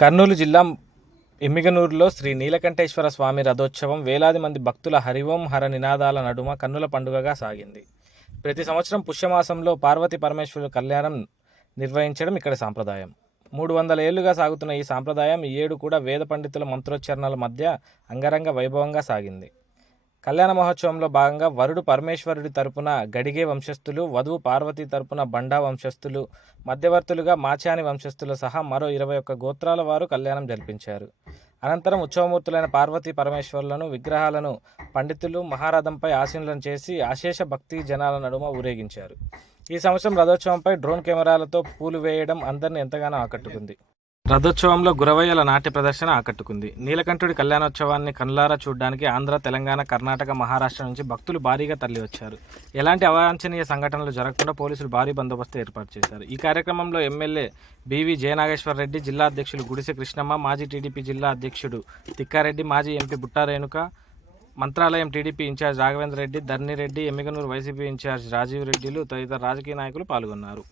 కర్నూలు జిల్లా ఎమ్మిగనూరులో శ్రీ నీలకంఠేశ్వర స్వామి రథోత్సవం వేలాది మంది భక్తుల హరిఓం హర నినాదాల నడుమ కన్నుల పండుగగా సాగింది. ప్రతి సంవత్సరం పుష్యమాసంలో పార్వతీ పరమేశ్వరుల కళ్యాణం నిర్వహించడం ఇక్కడ సాంప్రదాయం. 300 ఏళ్లుగా సాగుతున్న ఈ సాంప్రదాయం ఈ ఏడు కూడా వేద పండితుల మంత్రోచ్చరణల మధ్య అంగరంగ వైభవంగా సాగింది. కళ్యాణ మహోత్సవంలో భాగంగా వరుడు పరమేశ్వరుడి తరపున గడిగే వంశస్థులు, వధువు పార్వతీ తరపున బండా వంశస్థులు, మధ్యవర్తులుగా మాచాని వంశస్థులు సహా మరో 21 గోత్రాల వారు కళ్యాణం జరిపించారు. అనంతరం ఉత్సవమూర్తులైన పార్వతీ పరమేశ్వరులను విగ్రహాలను పండితులు మహారథంపై ఆసీనులను చేసి అశేష భక్తి జనాల నడుమ ఊరేగించారు. ఈ సంవత్సరం రథోత్సవంపై డ్రోన్ కెమెరాలతో పూలు వేయడం అందరిని ఎంతగానో ఆకట్టుకుంది. రథోత్సవంలో గురవయ్యల నాట్య ప్రదర్శన ఆకట్టుకుంది. నీలకంఠుడి కళ్యాణోత్సవాన్ని కనులారా చూడడానికి ఆంధ్ర, తెలంగాణ, కర్ణాటక, మహారాష్ట్ర నుంచి భక్తులు భారీగా తరలివచ్చారు. ఎలాంటి అవాంఛనీయ సంఘటనలు జరగకుండా పోలీసులు భారీ బందోబస్తు ఏర్పాటు చేశారు. ఈ కార్యక్రమంలో ఎమ్మెల్యే బివి జయనాగేశ్వర రెడ్డి, జిల్లా అధ్యక్షులు గుడిసె కృష్ణమ్మ, మాజీ టీడీపీ జిల్లా అధ్యక్షుడు తిక్కారెడ్డి, మాజీ MP Butta Renuka, Mantralayam TDP in charge Raghavendra Reddy, Dharnireddy, Yemmiganur YCP in charge Rajeev రెడ్డిలు తదితర రాజకీయ నాయకులు పాల్గొన్నారు.